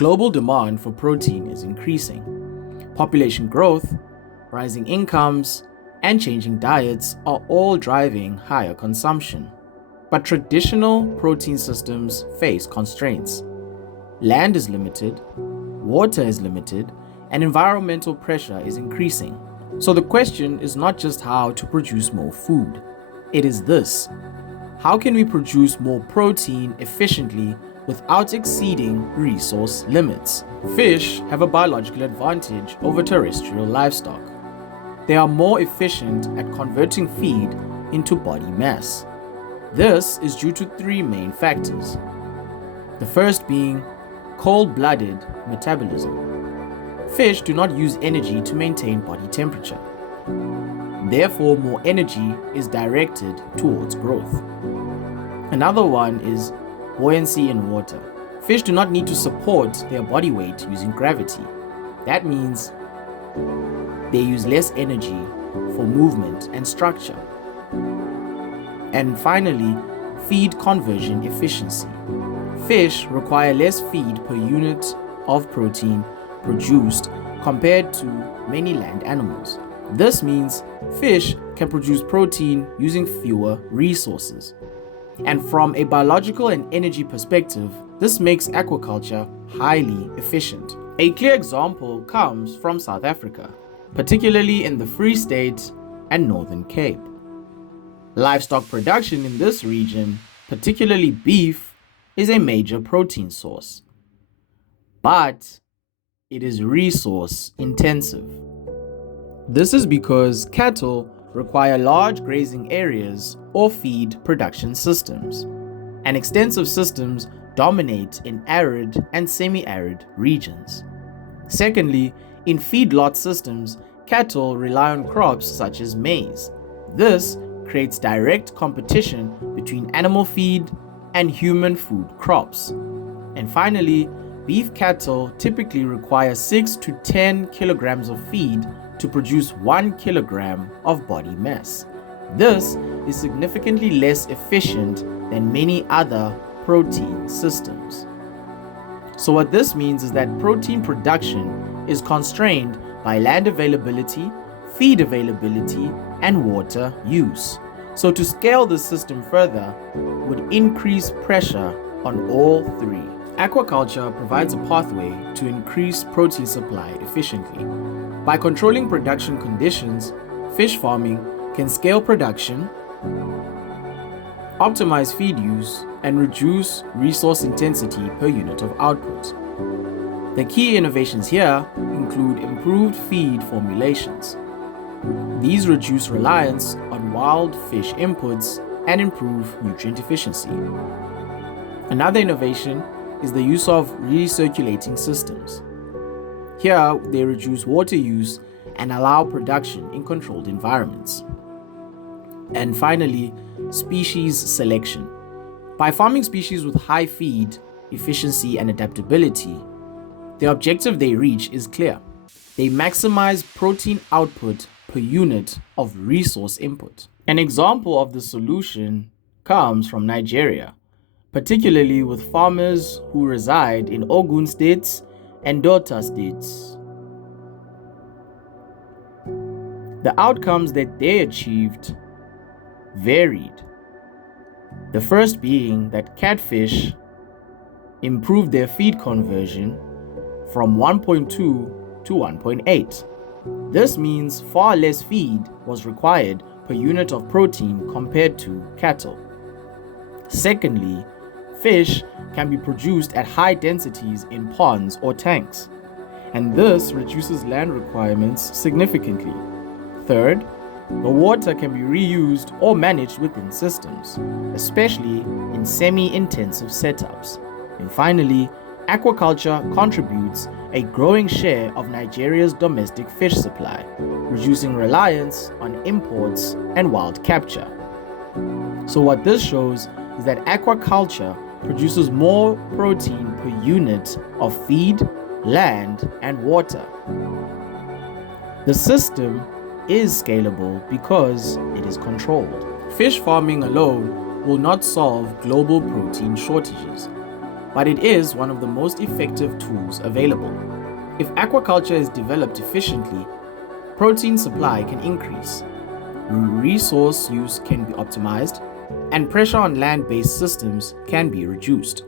Global demand for protein is increasing. Population growth, rising incomes, and changing diets are all driving higher consumption. But traditional protein systems face constraints. Land is limited, water is limited, and environmental pressure is increasing. So the question is not just how to produce more food. It is this: how can we produce more protein efficiently without exceeding resource limits? Fish have a biological advantage over terrestrial livestock. They are more efficient at converting feed into body mass. This is due to three main factors. The first being cold-blooded metabolism. Fish do not use energy to maintain body temperature. Therefore, more energy is directed towards growth. Another one is buoyancy in water. Fish do not need to support their body weight using gravity. That means they use less energy for movement and structure. And finally, feed conversion efficiency. Fish require less feed per unit of protein produced compared to many land animals. This means fish can produce protein using fewer resources. And from a biological and energy perspective, this makes aquaculture highly efficient. A clear example comes from South Africa, particularly in the Free State and Northern Cape. Livestock production in this region, particularly beef, is a major protein source. But it is resource intensive. This is because cattle require large grazing areas or feed production systems, and extensive systems dominate in arid and semi-arid regions. Secondly, in feedlot systems, cattle rely on crops such as maize. This creates direct competition between animal feed and human food crops. And finally, beef cattle typically require 6 to 10 kilograms of feed to produce 1 kilogram of body mass. This is significantly less efficient than many other protein systems. So what this means is that protein production is constrained by land availability, feed availability, and water use. So to scale this system further would increase pressure on all three. Aquaculture provides a pathway to increase protein supply efficiently. By controlling production conditions, fish farming can scale production, optimize feed use, and reduce resource intensity per unit of output. The key innovations here include improved feed formulations. These reduce reliance on wild fish inputs and improve nutrient efficiency. Another innovation is the use of recirculating systems. Here, they reduce water use and allow production in controlled environments. And finally, species selection. By farming species with high feed, efficiency, and adaptability, the objective they reach is clear. They maximize protein output per unit of resource input. An example of the solution comes from Nigeria, particularly with farmers who reside in Ogun states and Delta states. The outcomes that they achieved varied. The first being that catfish improved their feed conversion from 1.2 to 1.8. This means far less feed was required per unit of protein compared to cattle. Secondly, fish can be produced at high densities in ponds or tanks, and this reduces land requirements significantly. Third, the water can be reused or managed within systems, especially in semi-intensive setups. And finally, aquaculture contributes a growing share of Nigeria's domestic fish supply, reducing reliance on imports and wild capture. So what this shows is that aquaculture produces more protein per unit of feed, land, and water. The system is scalable because it is controlled. Fish farming alone will not solve global protein shortages. but it is one of the most effective tools available. If aquaculture is developed efficiently, protein supply can increase, resource use can be optimized, and pressure on land-based systems can be reduced.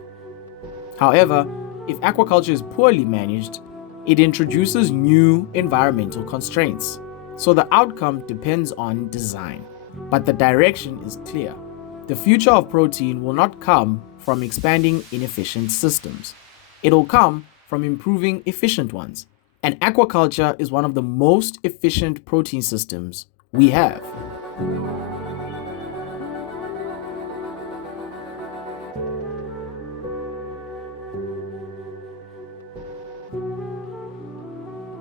However, if aquaculture is poorly managed, it introduces new environmental constraints. So the outcome depends on design, but the direction is clear. The future of protein will not come from expanding inefficient systems. It'll come from improving efficient ones. And aquaculture is one of the most efficient protein systems we have.